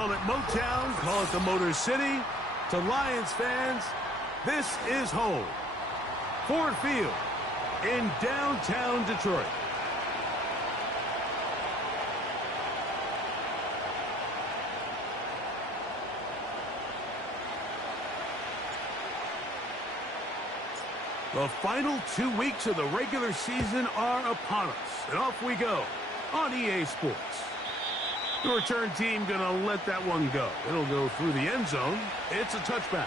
Call it Motown, call it the Motor City. To Lions fans, this is home. Ford Field in downtown Detroit. The final 2 weeks of the regular season are upon us, and off we go on EA Sports. The return team going to let that one go. It'll go through the end zone. It's a touchback.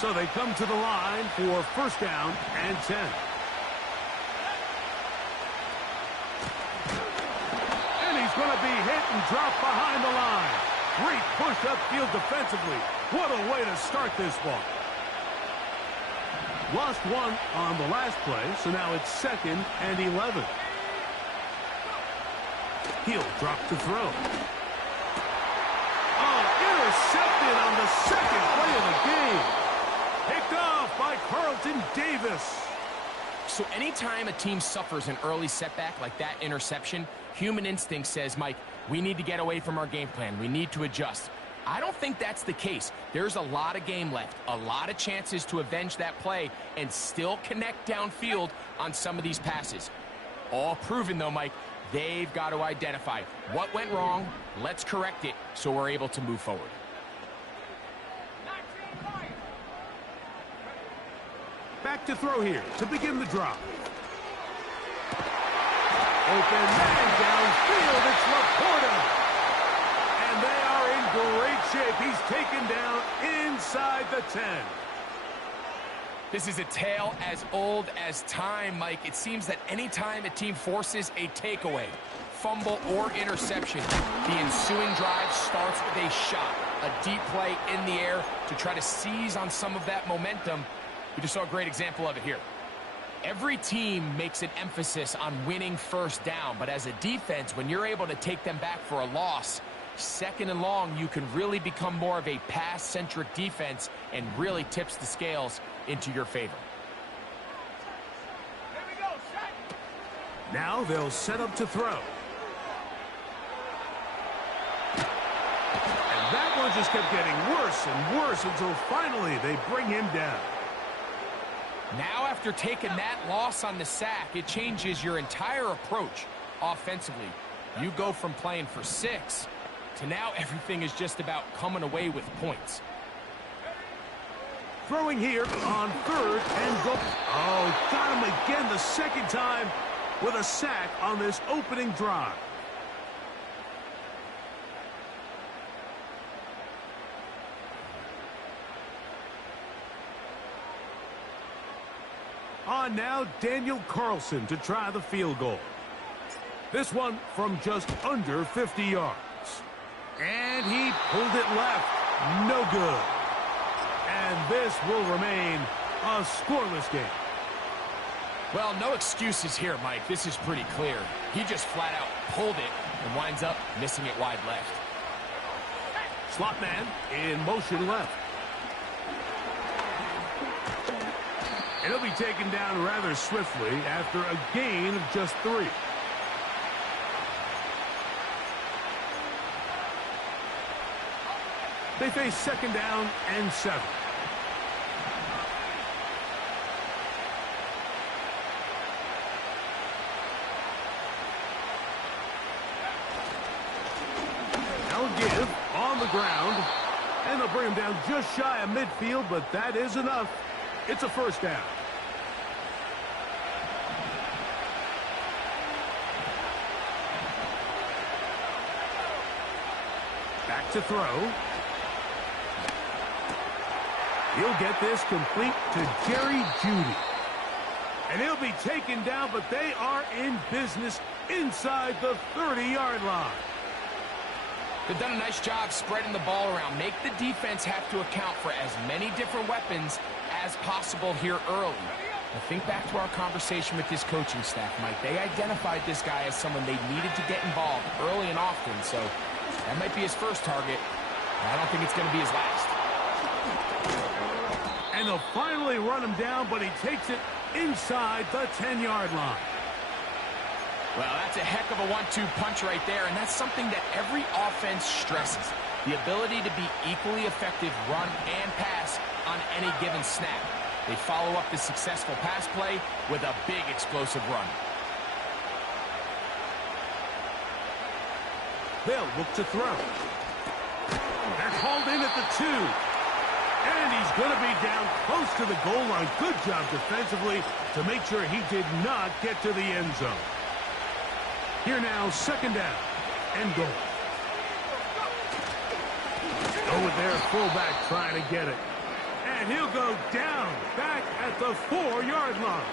So they come to the line for first down and 10. Going to be hit and dropped behind the line. Great push upfield defensively. What a way to start this ball. Lost one on the last play, so now it's 2nd and 11. He'll drop to throw. Oh, intercepted on the second play of the game. Picked off by Carlton Davis. So anytime a team suffers an early setback like that interception, human instinct says, Mike, we need to get away from our game plan. We need to adjust. I don't think that's the case. There's a lot of game left, a lot of chances to avenge that play and still connect downfield on some of these passes. All proven, though, Mike, they've got to identify what went wrong. Let's correct it so we're able to move forward. Back to throw here to begin the drop. Open man downfield. It's Laporta. And they are in great shape. He's taken down inside the 10. This is a tale as old as time, Mike. It seems that anytime a team forces a takeaway, fumble, or interception, the ensuing drive starts with a shot, a deep play in the air to try to seize on some of that momentum. We just saw a great example of it here. Every team makes an emphasis on winning first down, but as a defense, when you're able to take them back for a loss, 2nd and long, you can really become more of a pass-centric defense and really tips the scales into your favor. Now they'll set up to throw. And that one just kept getting worse and worse until finally they bring him down. Now, after taking that loss on the sack, it changes your entire approach offensively. You go from playing for 6 to now everything is just about coming away with points. Throwing here on 3rd and goal. Oh, got him again the second time with a sack on this opening drive. On now, Daniel Carlson to try the field goal. This one from just under 50 yards. And he pulled it left. No good. And this will remain a scoreless game. Well, no excuses here, Mike. This is pretty clear. He just flat out pulled it and winds up missing it wide left. Slot man in motion left. And he'll be taken down rather swiftly after a gain of just 3. They face 2nd down and 7. Now give on the ground. And they'll bring him down just shy of midfield, but that is enough. It's a first down. Back to throw. He'll get this complete to Jerry Jeudy. And he'll be taken down, but they are in business inside the 30-yard line. They've done a nice job spreading the ball around. Make the defense have to account for as many different weapons as possible here early. Now think back to our conversation with this coaching staff, Mike. They identified this guy as someone they needed to get involved early and often, so that might be his first target. I don't think it's going to be his last. And they'll finally run him down, but he takes it inside the 10-yard line. Well, that's a heck of a 1-2 punch right there, and that's something that every offense stresses. The ability to be equally effective run and pass on any given snap. They follow up the successful pass play with a big explosive run. They'll look to throw. They're called in at the 2. And he's going to be down close to the goal line. Good job defensively to make sure he did not get to the end zone. Here now, second down and goal. Go with their fullback trying to get it. And he'll go down back at the 4-yard line.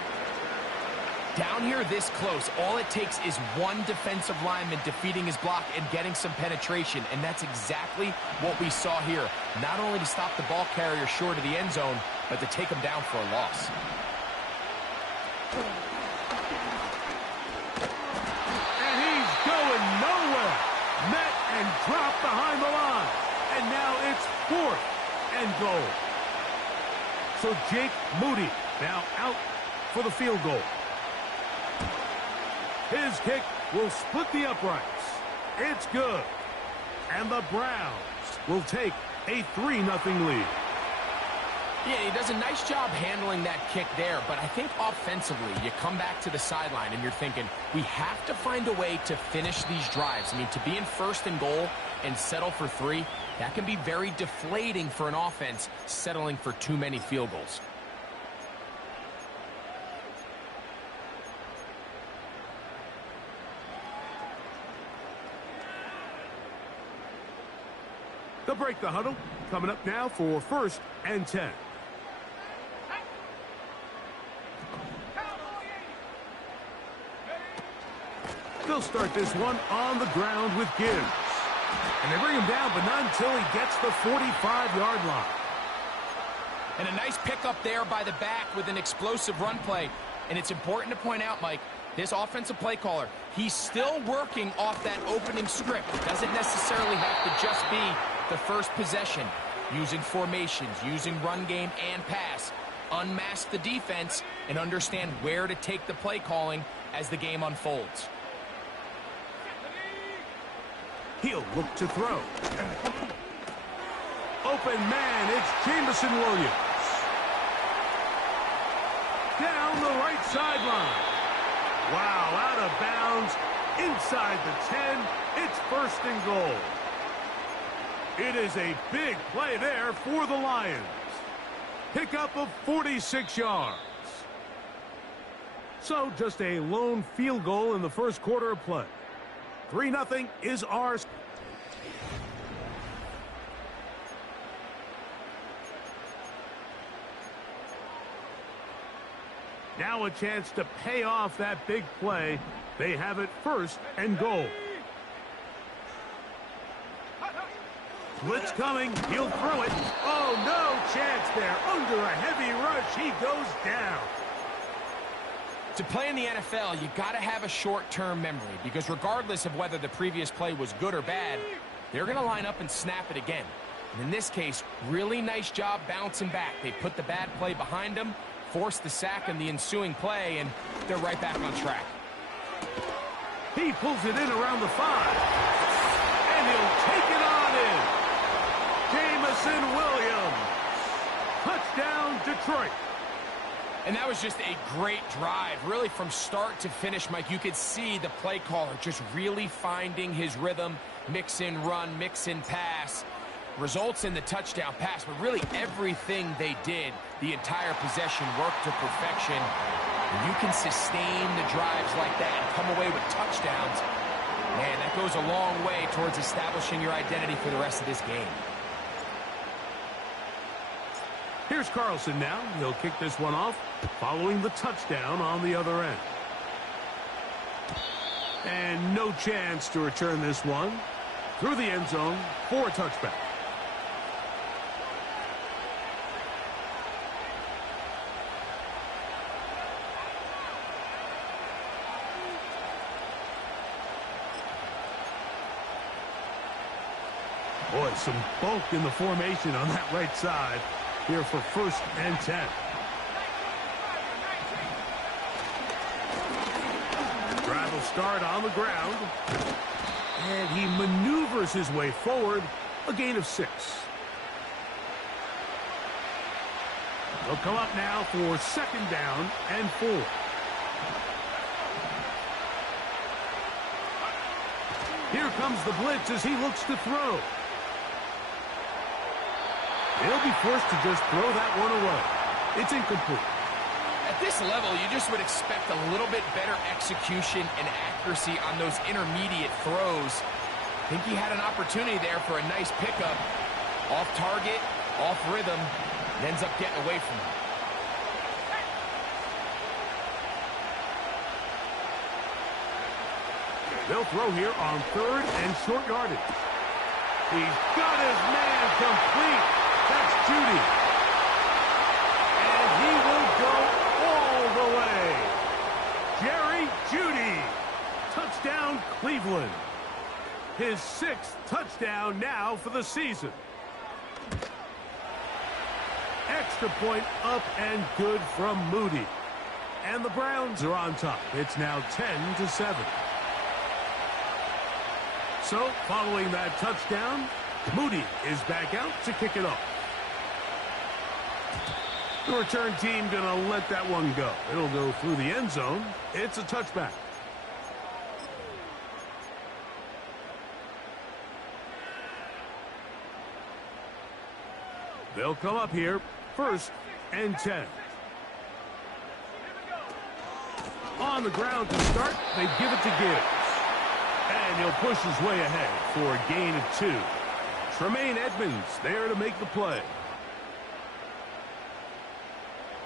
Down here this close, all it takes is one defensive lineman defeating his block and getting some penetration, and that's exactly what we saw here. Not only to stop the ball carrier short of the end zone, but to take him down for a loss. And he's going nowhere. Met and dropped behind the line. And now it's 4th and goal. So Jake Moody now out for the field goal. His kick will split the uprights. It's good. And the Browns will take a 3-0 lead. Yeah, he does a nice job handling that kick there, but I think offensively, you come back to the sideline and you're thinking, we have to find a way to finish these drives. I mean, to be in 1st and goal and settle for 3, that can be very deflating for an offense settling for too many field goals. They'll break the huddle. Coming up now for 1st and 10. They'll start this one on the ground with Gibbs. And they bring him down, but not until he gets the 45-yard line. And a nice pickup there by the back with an explosive run play. And it's important to point out, Mike, this offensive play caller, he's still working off that opening script. It doesn't necessarily have to just be the first possession. Using formations, using run game and pass. Unmask the defense and understand where to take the play calling as the game unfolds. He'll look to throw. Open man, it's Jamison Williams. Down the right sideline. Wow, out of bounds. Inside the 10, it's 1st and goal. It is a big play there for the Lions. Pickup of 46 yards. So just a lone field goal in the 1st quarter of play. 3-0 is ours. Now a chance to pay off that big play. They have it 1st and goal. Blitz coming. He'll throw it. Oh, no chance there. Under a heavy rush, he goes down. To play in the NFL, you got to have a short-term memory, because regardless of whether the previous play was good or bad, they're going to line up and snap it again. And in this case, really nice job bouncing back. They put the bad play behind them, forced the sack in the ensuing play, and they're right back on track. He pulls it in around the 5. And he'll take it on in. Jamison Williams. Touchdown, Detroit. And that was just a great drive, really from start to finish, Mike. You could see the play caller just really finding his rhythm, mix in run, mix in pass. Results in the touchdown pass, but really everything they did, the entire possession worked to perfection. And you can sustain the drives like that and come away with touchdowns. Man, that goes a long way towards establishing your identity for the rest of this game. Here's Carlson now. He'll kick this one off, following the touchdown on the other end. And no chance to return this one through the end zone for a touchback. Boy, some bulk in the formation on that right side. here for 1st and 10. Drive will start on the ground. And he maneuvers his way forward, a gain of 6. He'll come up now for 2nd down and 4. Here comes the blitz as he looks to throw. He'll be forced to just throw that one away. It's incomplete. At this level, you just would expect a little bit better execution and accuracy on those intermediate throws. I think he had an opportunity there for a nice pickup. Off target, off rhythm, and ends up getting away from him. They'll throw here on 3rd and short yardage. He's got his man complete. That's Judy. And he will go all the way. Jerry Judy. Touchdown, Cleveland. His 6th touchdown now for the season. Extra point up and good from Moody. And the Browns are on top. It's now 10-7. So, following that touchdown, Moody is back out to kick it off. The return team going to let that one go. It'll go through the end zone. It's a touchback. They'll come up here, 1st and 10. On the ground to start, they give it to Gibbs. And he'll push his way ahead for a gain of 2. Tremaine Edmonds there to make the play.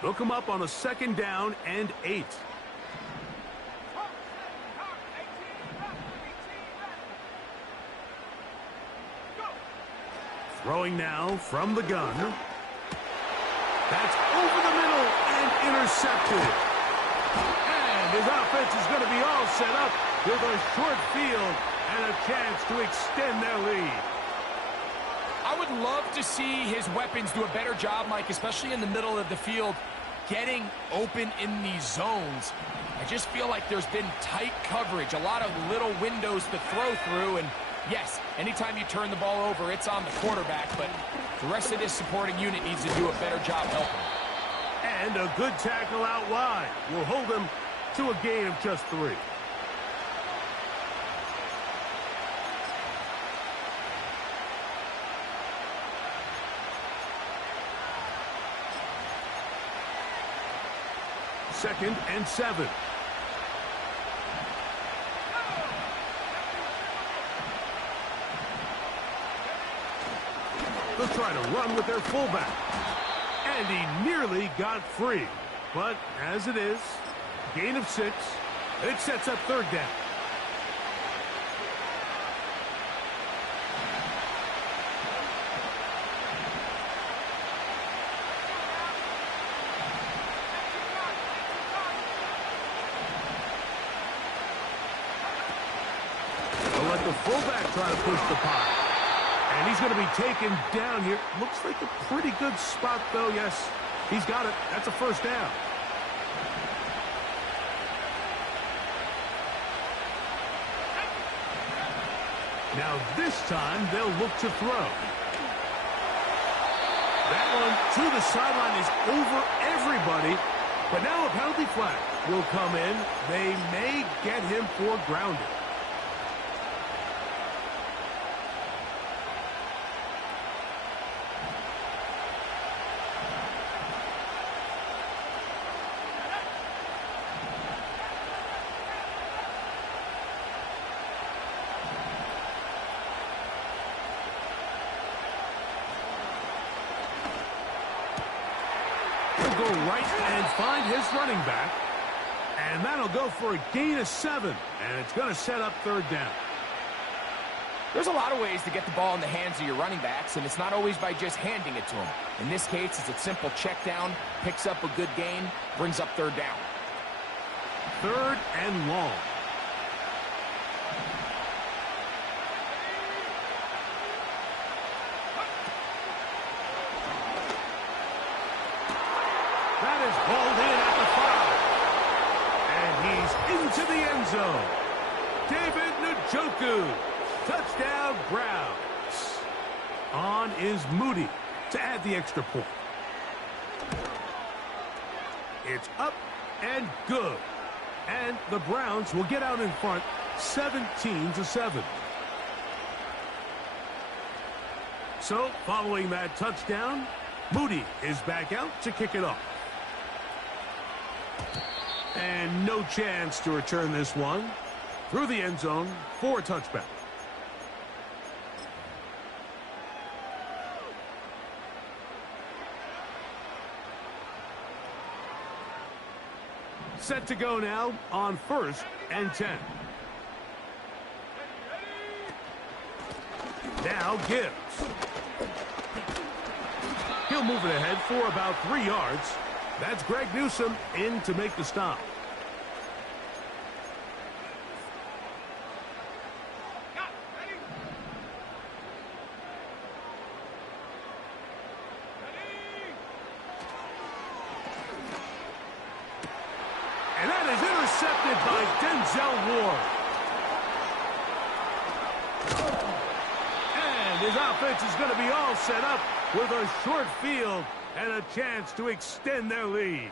They'll come up on a 2nd down and 8. Throwing now from the gun. That's over the middle and intercepted. And his offense is going to be all set up with a short field and a chance to extend their lead. I would love to see his weapons do a better job, Mike, especially in the middle of the field, getting open in these zones. I just feel like there's been tight coverage, a lot of little windows to throw through, and yes, anytime you turn the ball over, it's on the quarterback, but the rest of this supporting unit needs to do a better job helping. And a good tackle out wide will hold them to a gain of just 3. Second and 7. They'll try to run with their fullback. And he nearly got free. But as it is, gain of 6. It sets up 3rd down. They'll let the fullback try to push the pile. And he's going to be taken down here. Looks like a pretty good spot, though. Yes, he's got it. That's a 1st down. Now this time, they'll look to throw. That one to the sideline is over everybody. But now a penalty flag will come in. They may get him for grounding. He'll go right and find his running back. And that'll go for a gain of 7. And it's going to set up 3rd down. There's a lot of ways to get the ball in the hands of your running backs, and it's not always by just handing it to them. In this case, it's a simple check down, picks up a good gain, brings up 3rd down. 3rd and long. is hauled in at the 5. And he's into the end zone. David Njoku. Touchdown, Browns. On is Moody to add the extra point. It's up and good. And the Browns will get out in front 17-7. So, following that touchdown, Moody is back out to kick it off. And no chance to return this one. Through the end zone for a touchback. Set to go now on 1st and 10. Now Gibbs. He'll move it ahead for about 3 yards. That's Greg Newsome in to make the stop. And that is intercepted by Denzel Ward. And his offense is going to be all set up with a short field and a chance to extend their lead.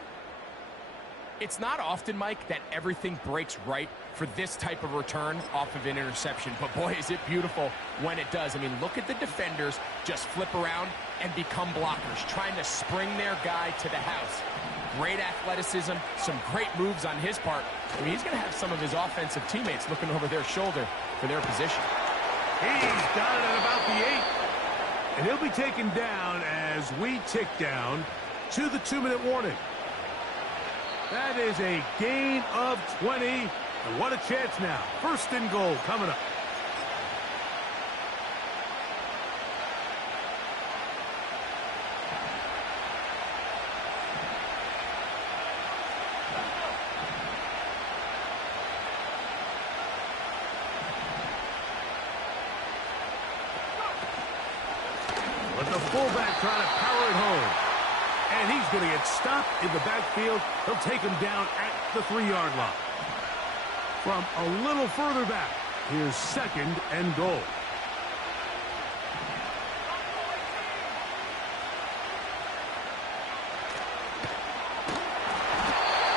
It's not often, Mike, that everything breaks right for this type of return off of an interception. But, boy, is it beautiful when it does. I mean, look at the defenders just flip around and become blockers, trying to spring their guy to the house. Great athleticism, some great moves on his part. I mean, he's going to have some of his offensive teammates looking over their shoulder for their position. He's got it at about the 8. And he'll be taken down as we tick down to the 2-minute warning. That is a gain of 20. And what a chance now. 1st and goal coming up. But the fullback trying to power it home. And he's going to get stopped in the backfield. They'll take him down at the 3-yard line. From a little further back, here's 2nd and goal.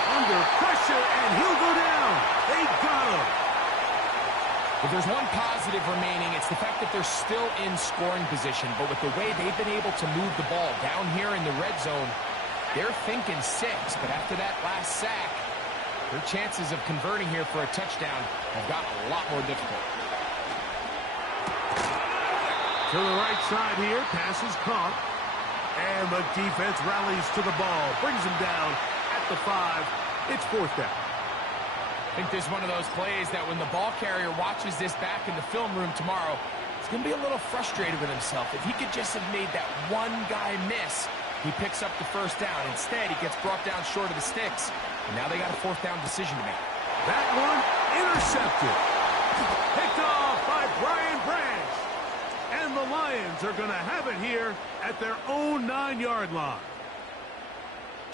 Under pressure, and he'll go down. They got him. If there's one positive remaining, it's the fact that they're still in scoring position. But with the way they've been able to move the ball down here in the red zone, they're thinking 6. But after that last sack, their chances of converting here for a touchdown have gotten a lot more difficult. To the right side here, pass is caught. And the defense rallies to the ball, brings him down at the 5. It's 4th down. I think there's one of those plays that when the ball carrier watches this back in the film room tomorrow, he's going to be a little frustrated with himself. If he could just have made that one guy miss, he picks up the 1st down. Instead, he gets brought down short of the sticks. And now they got a 4th down decision to make. That one intercepted. Picked off by Brian Branch. And the Lions are going to have it here at their own 9-yard line.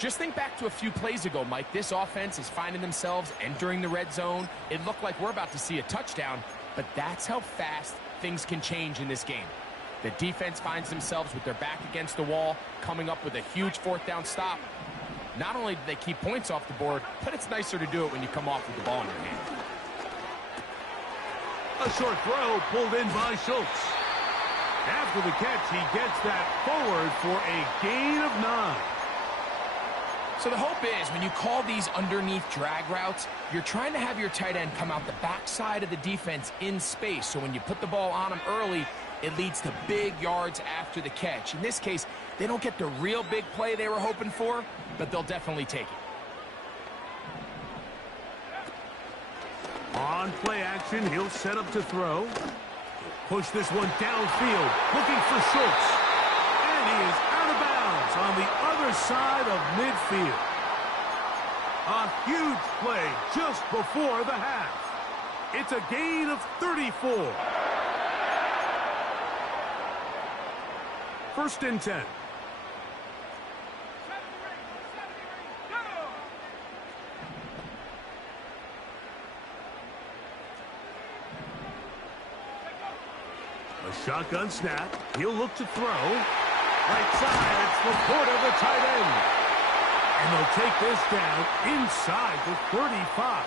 Just think back to a few plays ago, Mike. This offense is finding themselves entering the red zone. It looked like we're about to see a touchdown, but that's how fast things can change in this game. The defense finds themselves with their back against the wall, coming up with a huge 4th down stop. Not only do they keep points off the board, but it's nicer to do it when you come off with the ball in your hand. A short throw pulled in by Schultz. After the catch, he gets that forward for a gain of 9. So the hope is when you call these underneath drag routes, you're trying to have your tight end come out the backside of the defense in space. So when you put the ball on him early, it leads to big yards after the catch. In this case, they don't get the real big play they were hoping for, but they'll definitely take it. On play action, he'll set up to throw. Push this one downfield, looking for Schultz. And he is out of bounds on the other side of midfield. A huge play just before the half. It's a gain of 34. 1st and 10. A shotgun snap. He'll look to throw. Right side, it's Laporta, the tight end. And they'll take this down inside the 35.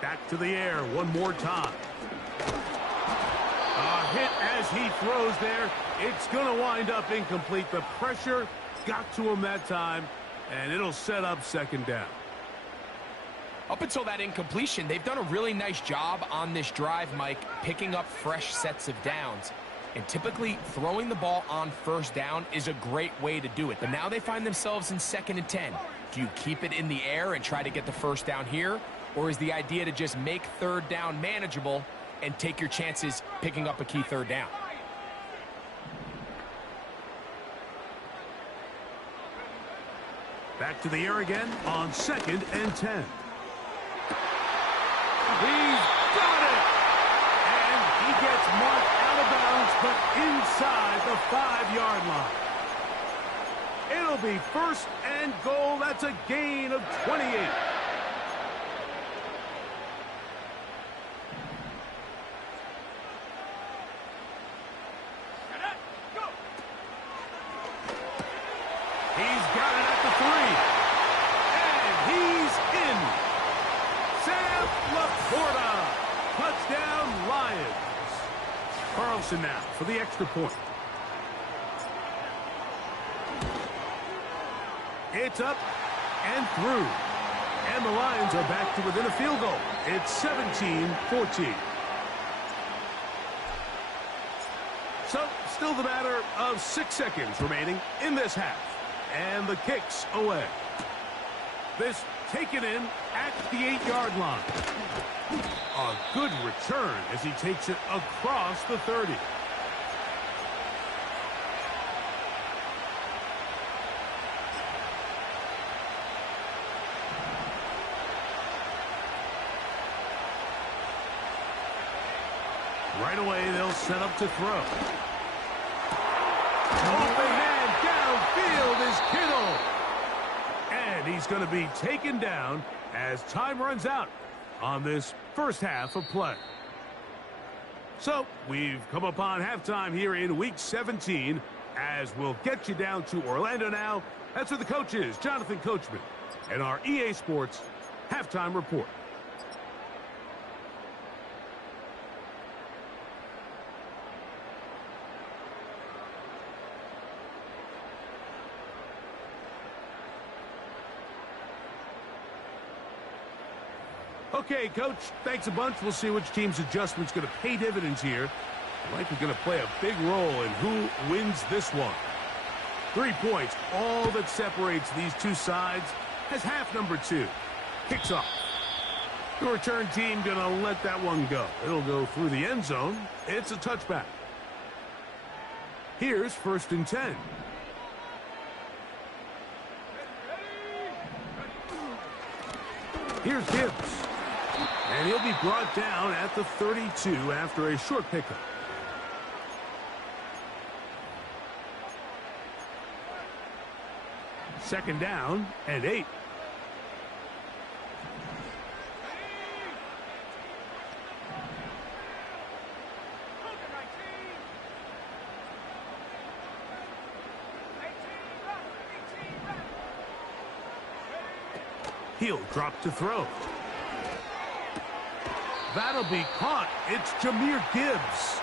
Back to the air one more time. A hit as he throws there. It's going to wind up incomplete. The pressure got to him that time, and it'll set up second down. Up until that incompletion, they've done a really nice job on this drive, Mike, picking up fresh sets of downs. And typically, throwing the ball on first down is a great way to do it. But now they find themselves in 2nd and 10. Do you keep it in the air and try to get the first down here? Or is the idea to just make 3rd down manageable and take your chances picking up a key 3rd down? Back to the air again on 2nd and 10. He's got it! And he gets marked out of bounds, but inside the 5-yard line. It'll be 1st and goal. That's a gain of 28. He's got it at the 3. And he's in. Sam Laporta. Touchdown, Lions. Carlson now for the extra point. It's up and through. And the Lions are back to within a field goal. It's 17-14. So, still the matter of 6 seconds remaining in this half. And the kick's away. This taken in at the 8-yard line. A good return as he takes it across the 30. Right away, they'll set up to throw. Off the hand, downfield is Kittle. And he's going to be taken down as time runs out on this first half of play. So, we've come upon halftime here in Week 17, as we'll get you down to Orlando now. That's where the coach is, Jonathan Coachman, and our EA Sports Halftime Report. Okay, Coach, thanks a bunch. We'll see which team's adjustment's going to pay dividends here. I think we're going to play a big role in who wins this one. 3 points, all that separates these two sides, as half number 2 kicks off. The return team going to let that one go. It'll go through the end zone. It's a touchback. Here's 1st and 10. Here's Gibbs. And he'll be brought down at the 32 after a short pickup. Second down and 8. He'll drop to throw. That'll be caught. It's Jahmyr Gibbs.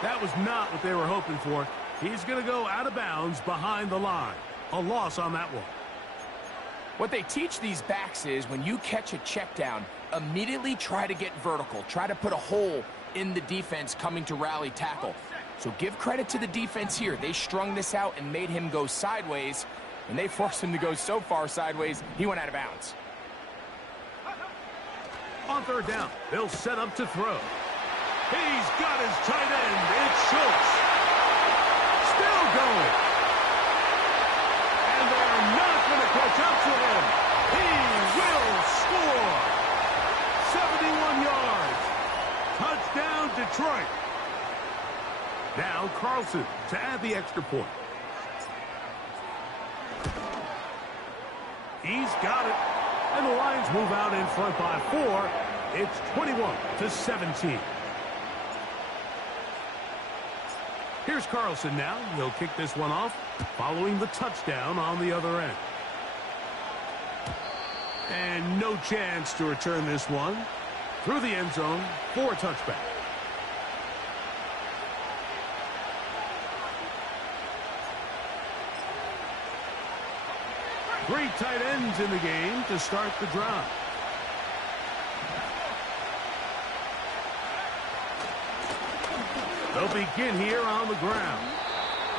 That was not what they were hoping for. He's going to go out of bounds behind the line. A loss on that one. What they teach these backs is when you catch a check down, immediately try to get vertical. Try to put a hole in the defense coming to rally tackle. So give credit to the defense here. They strung this out and made him go sideways. And they forced him to go so far sideways, he went out of bounds. On 3rd down, they'll set up to throw. He's got Detroit. Now Carlson to add the extra point. He's got it. And the Lions move out in front by 4. It's 21-17. Here's Carlson now. He'll kick this one off, following the touchdown on the other end. And no chance to return this one. Through the end zone for a touchback. Three tight ends in the game to start the drive. They'll begin here on the ground.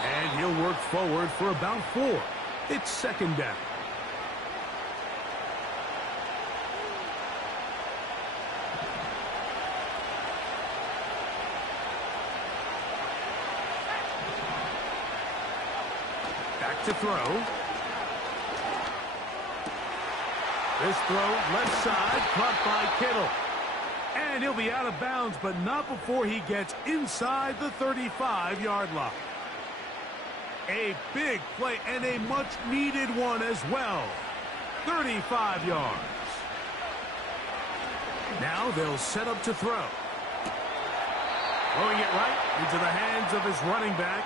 And he'll work forward for about 4. It's second down. Back to throw. This throw left side, caught by Kittle. And he'll be out of bounds, but not before he gets inside the 35-yard line. A big play and a much-needed one as well. 35 yards. Now they'll set up to throw. Throwing it right into the hands of his running back.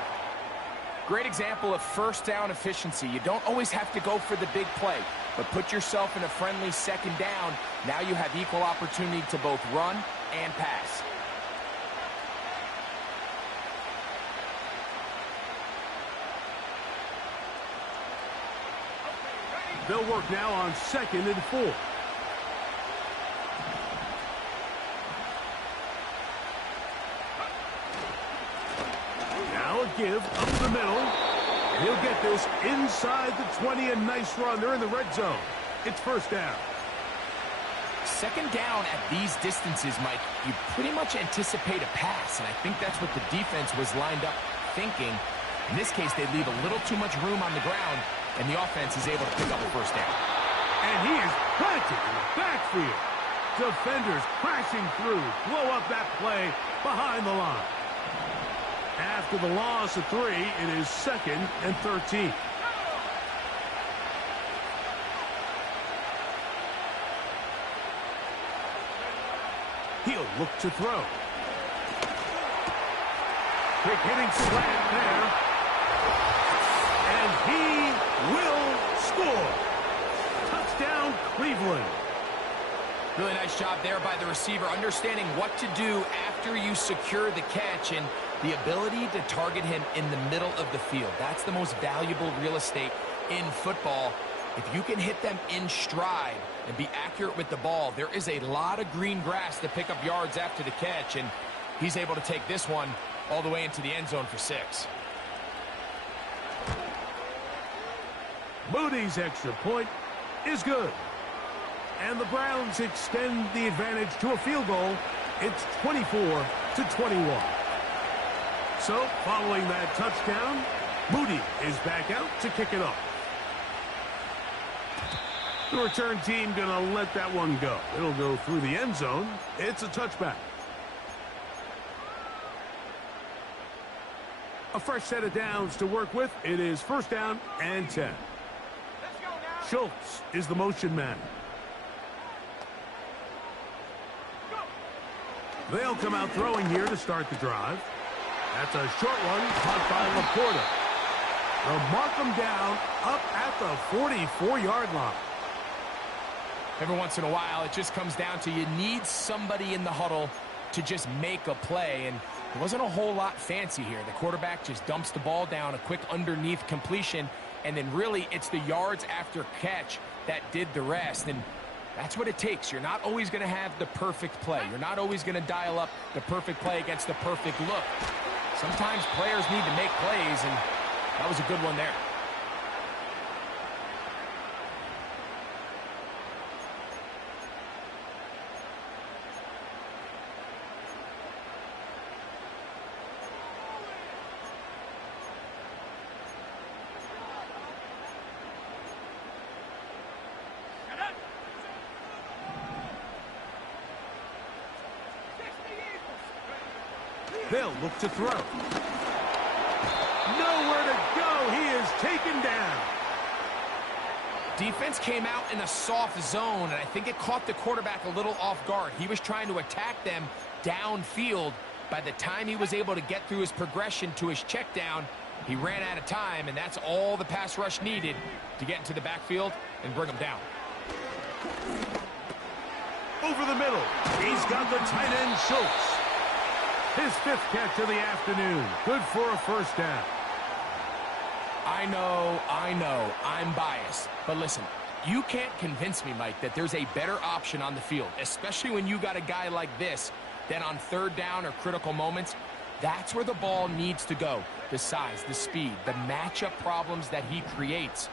Great example of first down efficiency. You don't always have to go for the big play, but put yourself in a friendly second down. Now you have equal opportunity to both run and pass. They'll work now on 2nd and 4. Now a give up the middle. He'll get this inside the 20. A nice run. They're in the red zone. It's first down. Second down at these distances, Mike, you pretty much anticipate a pass, and I think that's what the defense was lined up thinking. In this case, they leave a little too much room on the ground, and the offense is able to pick up a first down. And he is planted in the backfield. Defenders crashing through. Blow up that play behind the line. After the loss of 3, it is 2nd and 13. He'll look to throw. Quick hitting slant there. And he will score. Touchdown, Cleveland. Really nice job there by the receiver, understanding what to do after you secure the catch and the ability to target him in the middle of the field. That's the most valuable real estate in football. If you can hit them in stride and be accurate with the ball, there is a lot of green grass to pick up yards after the catch, and he's able to take this one all the way into the end zone for 6. Moody's extra point is good. And the Browns extend the advantage to a field goal. It's 24-21. So, following that touchdown, Moody is back out to kick it off. The return team going to let that one go. It'll go through the end zone. It's a touchback. A fresh set of downs to work with. It is first down and 10. Schultz is the motion man. They'll come out throwing here to start the drive. That's a short one caught by Laporta. They'll mark him down up at the 44-yard line. Every once in a while, it just comes down to you need somebody in the huddle to just make a play, and there wasn't a whole lot fancy here. The quarterback just dumps the ball down, a quick underneath completion, and then really it's the yards after catch that did the rest, and that's what it takes. You're not always going to have the perfect play. You're not always going to dial up the perfect play against the perfect look. Sometimes players need to make plays, and that was a good one there. They'll look to throw. Nowhere to go. He is taken down. Defense came out in a soft zone, and I think it caught the quarterback a little off guard. He was trying to attack them downfield. By the time he was able to get through his progression to his check down, he ran out of time, and that's all the pass rush needed to get into the backfield and bring him down. Over the middle, he's got the tight end Schultz. His 5th catch of the afternoon. Good for a first down. I know, I'm biased. But listen, you can't convince me, Mike, that there's a better option on the field, especially when you got a guy like this, that on 3rd down or critical moments, that's where the ball needs to go. The size, the speed, the matchup problems that he creates.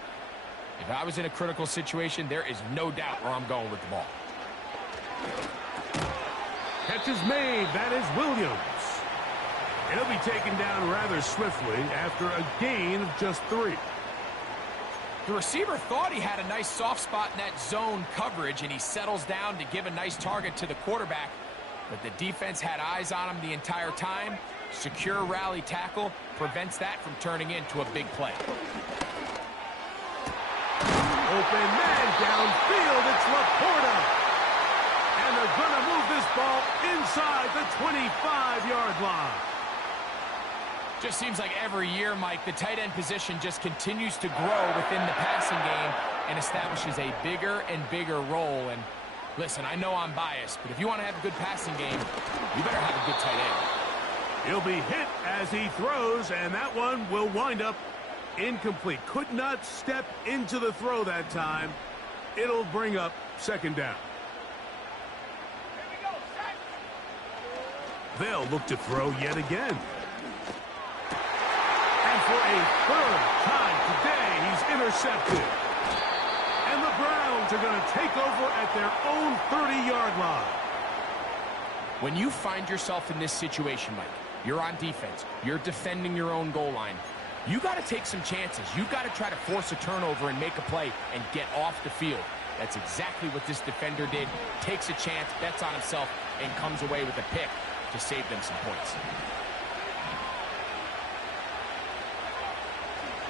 If I was in a critical situation, there is no doubt where I'm going with the ball. Catch is made. That is Williams. He'll be taken down rather swiftly after a gain of just 3. The receiver thought he had a nice soft spot in that zone coverage, and he settles down to give a nice target to the quarterback. But the defense had eyes on him the entire time. Secure rally tackle prevents that from turning into a big play. Open man downfield. It's Laporta. And they're going to move this ball inside the 25-yard line. Just seems like every year, Mike, the tight end position just continues to grow within the passing game and establishes a bigger and bigger role. And listen, I know I'm biased, but if you want to have a good passing game, you better have a good tight end. He'll be hit as he throws, and that one will wind up incomplete. Could not step into the throw that time. It'll bring up 2nd down. They'll look to throw yet again. And for a 3rd time today, he's intercepted. And the Browns are going to take over at their own 30-yard line. When you find yourself in this situation, Mike, you're on defense, you're defending your own goal line, you got to take some chances. You got to try to force a turnover and make a play and get off the field. That's exactly what this defender did. Takes a chance, bets on himself, and comes away with a pick to save them some points.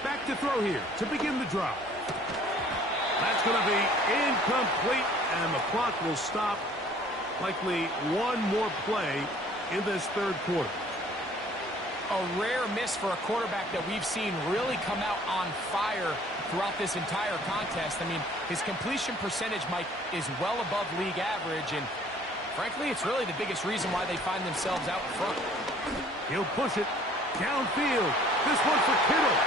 Back to throw here to begin the drive. That's going to be incomplete, and the clock will stop. Likely one more play in this 3rd quarter. A rare miss for a quarterback that we've seen really come out on fire throughout this entire contest. I mean, his completion percentage, Mike, is well above league average, and frankly, it's really the biggest reason why they find themselves out in front. He'll push it downfield. This one for Kittle.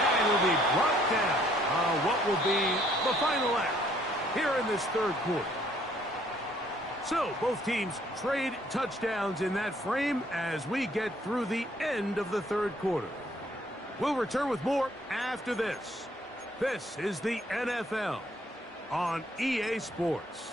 And he'll be brought down. What will be the final act here in this 3rd quarter. So, both teams trade touchdowns in that frame as we get through the end of the 3rd quarter. We'll return with more after this. This is the NFL on EA Sports.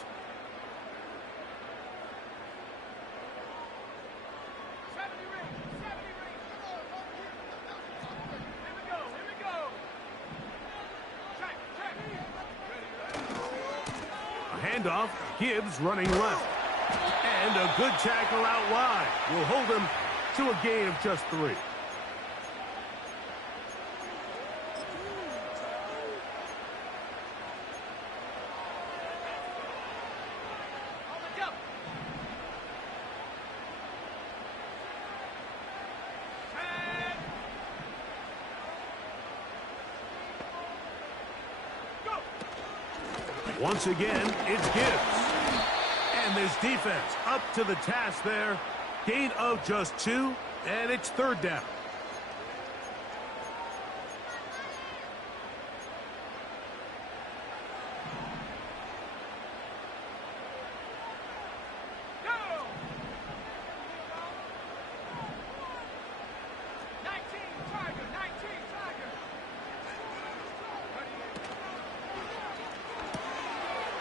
Handoff, Gibbs running left. And a good tackle out wide will hold him to a gain of just 3. Once again, it's Gibbs. And this defense up to the task there. Gain of just 2, and it's 3rd down.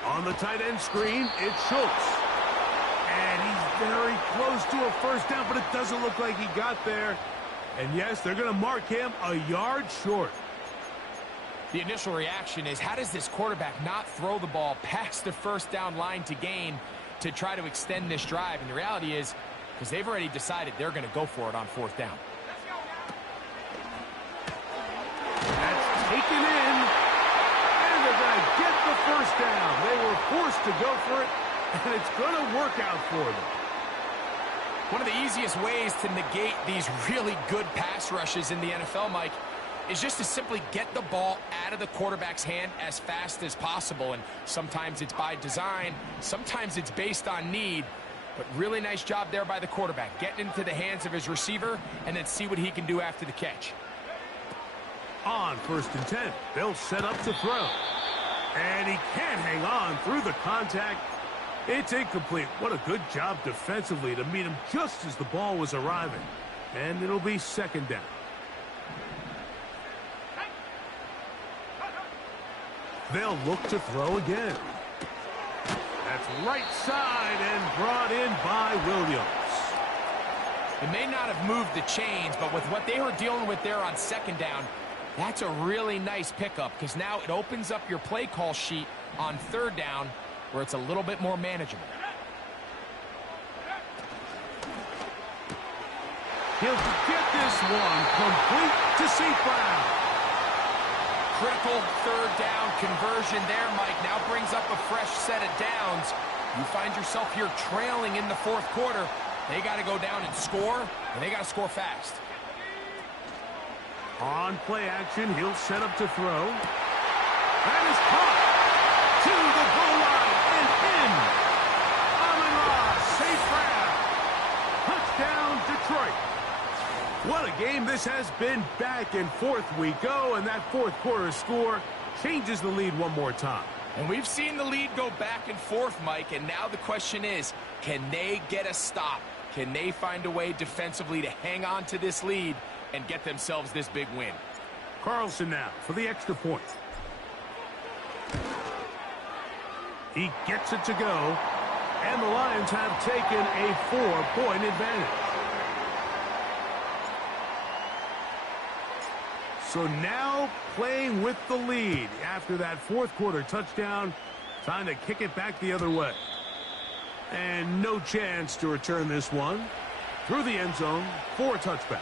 On the tight end screen, it's Schultz. And he's very close to a first down, but it doesn't look like he got there. And yes, they're going to mark him a yard short. The initial reaction is, how does this quarterback not throw the ball past the first down line to gain? to try to extend this drive. And the reality is, because they've already decided they're going to go for it on 4th down. That's taken in. And they're going to get the first down. They were forced to go for it, and it's going to work out for them. One of the easiest ways to negate these really good pass rushes in the NFL, Mike, is just to simply get the ball out of the quarterback's hand as fast as possible. And sometimes it's by design, sometimes it's based on need. But really nice job there by the quarterback, getting into the hands of his receiver and then see what he can do after the catch. On 1st and 10, they'll set up to throw. And he can't hang on through the contact. It's incomplete. What a good job defensively to meet him just as the ball was arriving. And it'll be 2nd down. They'll look to throw again. That's right side and brought in by Williams. It may not have moved the chains, but with what they were dealing with there on 2nd down, that's a really nice pickup because now it opens up your play call sheet on 3rd down where it's a little bit more manageable. He'll get this one complete to St. Brown. Critical 3rd down conversion there, Mike. Now brings up a fresh set of downs. You find yourself here trailing in the 4th quarter. They got to go down and score, and they got to score fast. On play action, he'll set up to throw. That is caught to the goal line and in. Amon-Ra, St. Brown. Touchdown, Detroit. What a game this has been. Back and forth we go, and that 4th quarter score changes the lead one more time. And we've seen the lead go back and forth, Mike, and now the question is, can they get a stop? Can they find a way defensively to hang on to this lead and get themselves this big win? Carlson now for the extra point. He gets it to go, and the Lions have taken a 4-point advantage. So now playing with the lead after that 4th quarter touchdown, time to kick it back the other way. And no chance to return this one through the end zone for a touchback.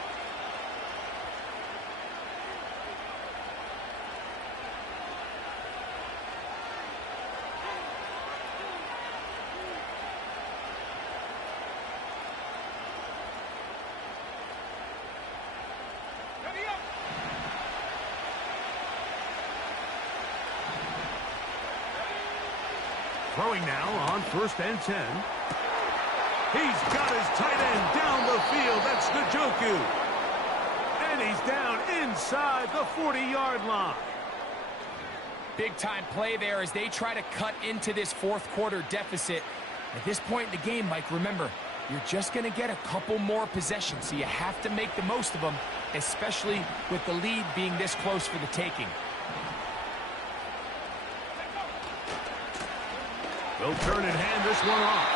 Throwing now on 1st and 10. He's got his tight end down the field. That's Njoku. And he's down inside the 40-yard line. Big-time play there as they try to cut into this 4th quarter deficit. At this point in the game, Mike, remember, you're just going to get a couple more possessions, so you have to make the most of them, especially with the lead being this close for the taking. They'll turn and hand this one off.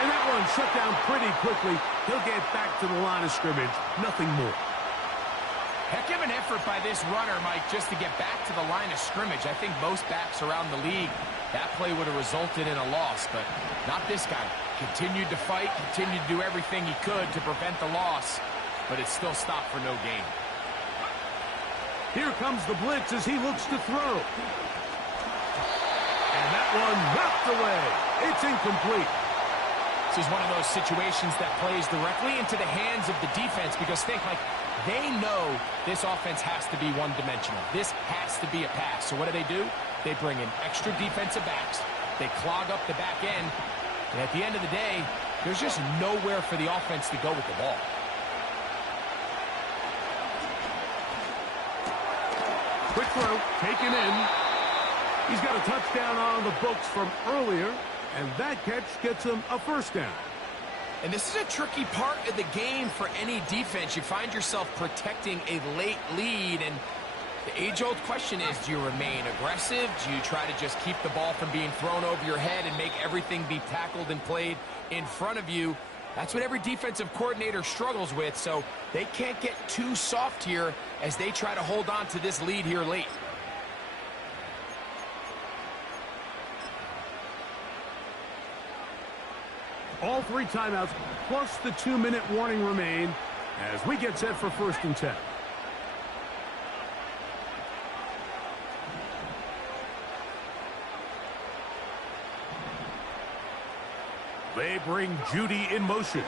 And that one shut down pretty quickly. He'll get back to the line of scrimmage. Nothing more. Heck of an effort by this runner, Mike, just to get back to the line of scrimmage. I think most backs around the league, that play would have resulted in a loss, but not this guy. Continued to fight, continued to do everything he could to prevent the loss, but it still stopped for no gain. Here comes the blitz as he looks to throw. And that one knocked away. It's incomplete. This is one of those situations that plays directly into the hands of the defense because think, like, they know this offense has to be one-dimensional. This has to be a pass. So what do? They bring in extra defensive backs. They clog up the back end. And at the end of the day, there's just nowhere for the offense to go with the ball. Quick throw, taken in. He's got a touchdown on the books from earlier, and that catch gets him a 1st down. And this is a tricky part of the game for any defense. You find yourself protecting a late lead, and the age-old question is, do you remain aggressive? Do you try to just keep the ball from being thrown over your head and make everything be tackled and played in front of you? That's what every defensive coordinator struggles with, so they can't get too soft here as they try to hold on to this lead here late. All 3 timeouts plus the 2-minute warning remain as we get set for 1st and 10. They bring Judy in motion.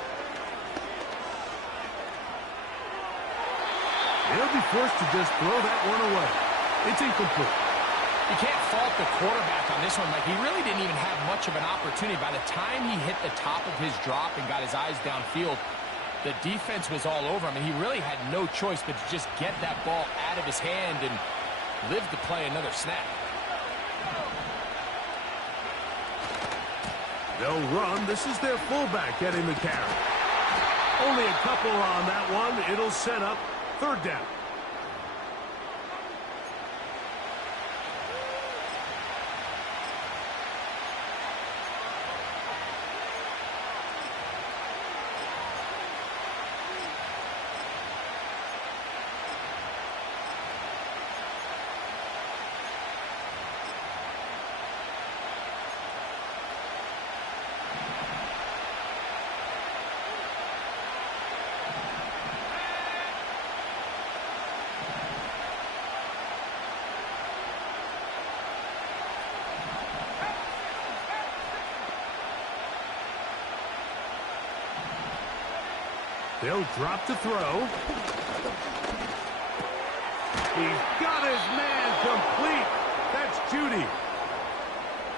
They'll be forced to just throw that one away. It's incomplete. You can't fault the quarterback on this one. Like, he really didn't even have much of an opportunity. By the time he hit the top of his drop and got his eyes downfield, the defense was all over him, and he really had no choice but to just get that ball out of his hand and live to play another snap. They'll run. This is their fullback getting the carry. Only a couple on that one. It'll set up 3rd down. They'll drop to throw. He's got his man complete. That's Judy.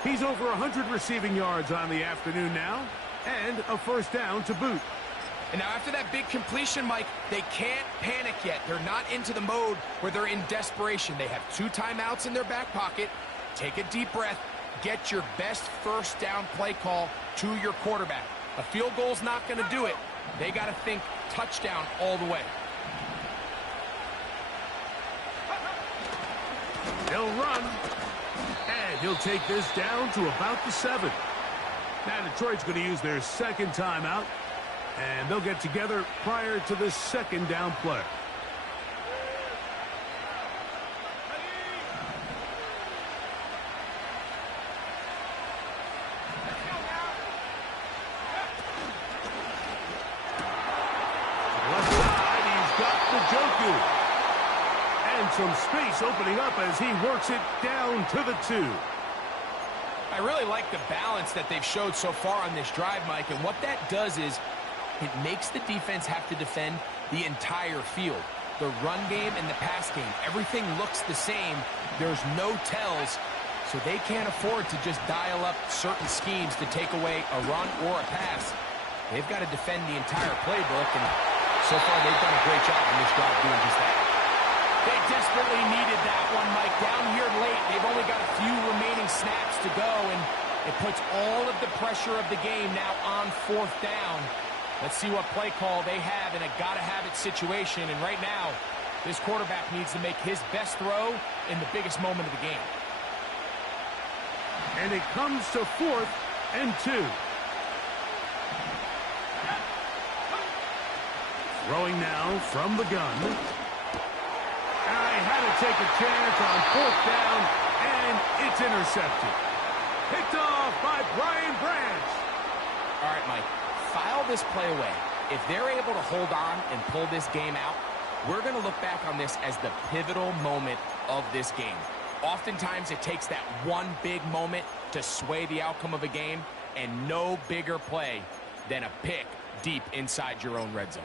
He's over 100 receiving yards on the afternoon now, and a 1st down to boot. And now after that big completion, Mike, they can't panic yet. They're not into the mode where they're in desperation. They have 2 timeouts in their back pocket. Take a deep breath. Get your best 1st down play call to your quarterback. A field goal's not going to do it. They got to think touchdown all the way. They'll run, and he'll take this down to about the 7. Now Detroit's going to use their 2nd timeout, and they'll get together prior to the 2nd down play. Some space opening up as he works it down to the 2. I really like the balance that they've showed so far on this drive, Mike, and what that does is it makes the defense have to defend the entire field. The run game and the pass game, everything looks the same. There's no tells, so they can't afford to just dial up certain schemes to take away a run or a pass. They've got to defend the entire playbook, and so far they've done a great job on this drive doing just that. They desperately needed that one, Mike. Down here late, they've only got a few remaining snaps to go, and it puts all of the pressure of the game now on 4th down. Let's see what play call they have in a gotta-have-it situation, and right now, this quarterback needs to make his best throw in the biggest moment of the game. And it comes to 4th and 2. Throwing now from the gun. I had to take a chance on 4th down, and it's intercepted. Picked off by Brian Branch. All right, Mike, file this play away. If they're able to hold on and pull this game out, we're going to look back on this as the pivotal moment of this game. Oftentimes, it takes that one big moment to sway the outcome of a game, and no bigger play than a pick deep inside your own red zone.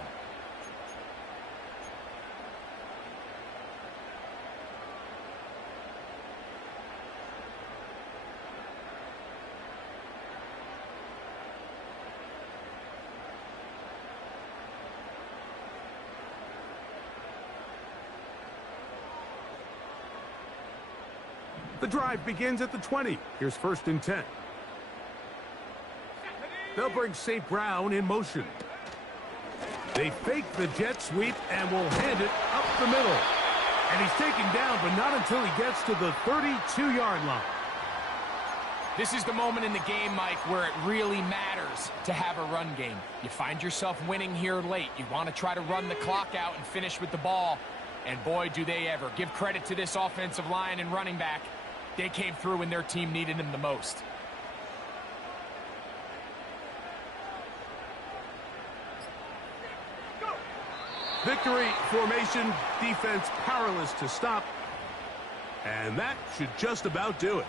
The drive begins at the 20. Here's 1st and 10. They'll bring St. Brown in motion. They fake the jet sweep and will hand it up the middle. And he's taken down, but not until he gets to the 32-yard line. This is the moment in the game, Mike, where it really matters to have a run game. You find yourself winning here late. You want to try to run the clock out and finish with the ball. And boy, do they ever. Give credit to this offensive line and running back. They came through when their team needed them the most. Victory formation, defense powerless to stop. And that should just about do it.